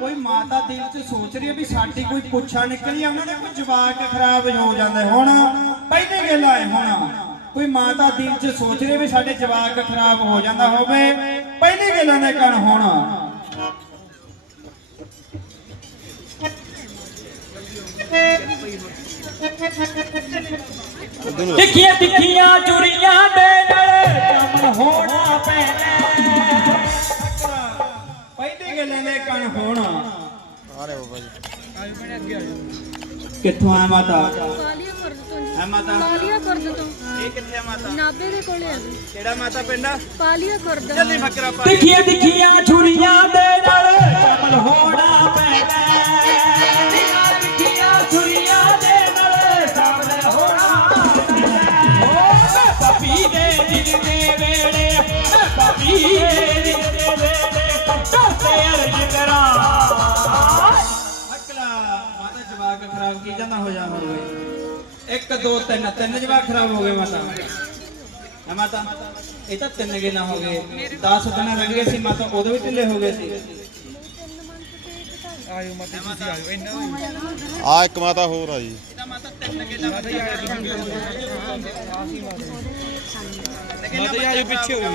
ਕੋਈ ਮਾਤਾ ਦਿਲ 'ਚ ਸੋਚ ਰਹੀ ਹੈ ਵੀ ਸਾਡੀ ਕੋਈ ਪੁੱਛਾ ਨਿਕਲੀ ਆ, ਉਹਨਾਂ ਦਾ ਕੋਈ ਜਵਾਕ ਖਰਾਬ ਹੋ ਜਾਂਦਾ ਹੁਣ ਪਹਿਲੀ ਗੱਲ ਆਏ ਹੁਣ, ਕੋਈ ਮਾਤਾ ਦਿਲ 'ਚ ਸੋਚ ਰਹੀ ਵੀ ਸਾਡੇ ਜਵਾਕ ਖਰਾਬ ਹੋ ਜਾਂਦਾ ਹੋਵੇ, ਪਹਿਲੀ ਗੱਲਾਂ ਦੇ ਕਣ ਹੋਣਾ। ਤਿੱਖੀਆਂ ਤਿੱਖੀਆਂ ਚੁਰੀਆਂ ਦੇ ਦੇ ਕਣ ਹੋਣਾ। ਆਰੇ ਬਾਬਾ ਜੀ। ਕਿੱਥੋਂ ਆ ਮਾਤਾ? ਕਾਲੀਆ ਖੁਰਦ ਤੋਂ ਜੀ। ਹੈ ਮਾਤਾ? ਕਾਲੀਆ ਖੁਰਦ ਤੋਂ। ਇਹ ਕਿੱਥੇ ਆ ਮਾਤਾ? ਨਾਬੇ ਦੇ ਕੋਲੇ ਆ ਜੀ। ਕਿਹੜਾ ਮਾਤਾ ਪਿੰਡ ਆ? ਕਾਲੀਆ ਖੁਰਦ। ਜਲਦੀ ਫਕਰਾ ਪਾ। ਤਿੱਖੀਆਂ ਤਿੱਖੀਆਂ ਛੁਰੀਆਂ ਦੇ ਨਾਲ। ਕੰਮ ਹੋਣਾ। ਖਰਾਬ ਕੀ ਜਾਂਦਾ ਹੋ ਜਾ ਹੋਵੇ 1 2 3 ਤਿੰਨ ਜਵਾਕ ਖਰਾਬ ਹੋ ਗਏ ਮਾਤਾ। ਹੈ ਮਾਤਾ? ਇਹ ਤਾਂ ਤਿੰਨ ਗੇ ਨਾ ਹੋ ਗਏ। 10 ਦਿਨ ਰਹਿ ਸੀ ਮਾਤਾ ਉਦੋਂ ਵੀ ਢਿੱਲੇ ਹੋ ਗਏ ਸੀ। ਆ ਇੱਕ ਮਾਤਾ ਹੋਰ ਆ ਜੀ। ਇਹਦਾ ਮਾਤਾ ਤਿੰਨ ਗੇ ਦਾ ਮਾਤਾ ਯਾਰ ਪਿੱਛੇ ਹੋ ਗਈ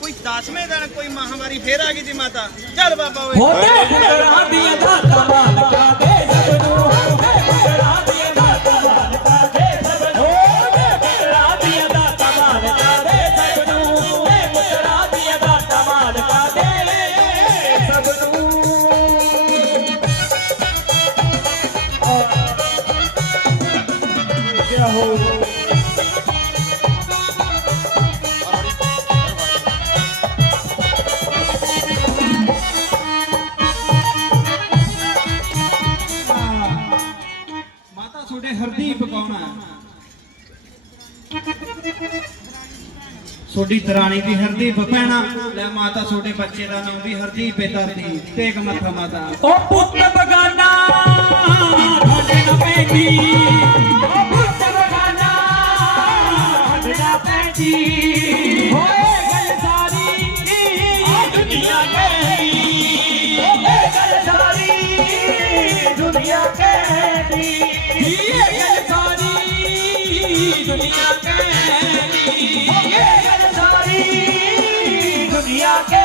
ਕੋਈ 10ਵੇਂ ਦਿਨ ਕੋਈ ਮਹਾਮਾਰੀ ਫੇਰ ਆ ਗਈ ਸੀ ਮਾਤਾ। ਚੱਲ ਬਾਬਾ ਓਏ। ਦੇ ਤੁਹਾਡੇ ਹਰਦੀਪ ਕੌਣ ਹੈ ਤੁਹਾਡੀ ਦਰਾਣੀ ਦੀ ਹਰਦੀਪ ਭੈਣਾ ਲੈ ਮਾਤਾ ਤੁਹਾਡੇ ਬੱਚੇ ਦਾ ਨਾਮ ਵੀ ਹਰਦੀਪ ਹੈ ਦੀ ਤੇਗ ਮੱਥਾ ਮਾਤਾ। ਉਹ ਪੁੱਤ ਬਗਾਨਾ ਤੁਹਾਡੇ ਨਾ ਪੈਂਦੀ ਉਹ ਪੁੱਤ ਬਗਾਨਾ ਤੁਹਾਡੇ ਨਾ ਪੈਂਦੀ ਹੋਏ ਗੱਲ ਸਾਰੀ ਆ ਦੁਨੀਆ ਕਹਿਦੀ ਹੋਏ ਗੱਲ ਸਾਰੀ, ਦੁਨੀਆ ਕਹਿਦੀ ਇਹ ਗੱਲ ਸਾਰੀ, ਦੁਨੀਆ ਕਹਿਦੀ ਇਹ লাগে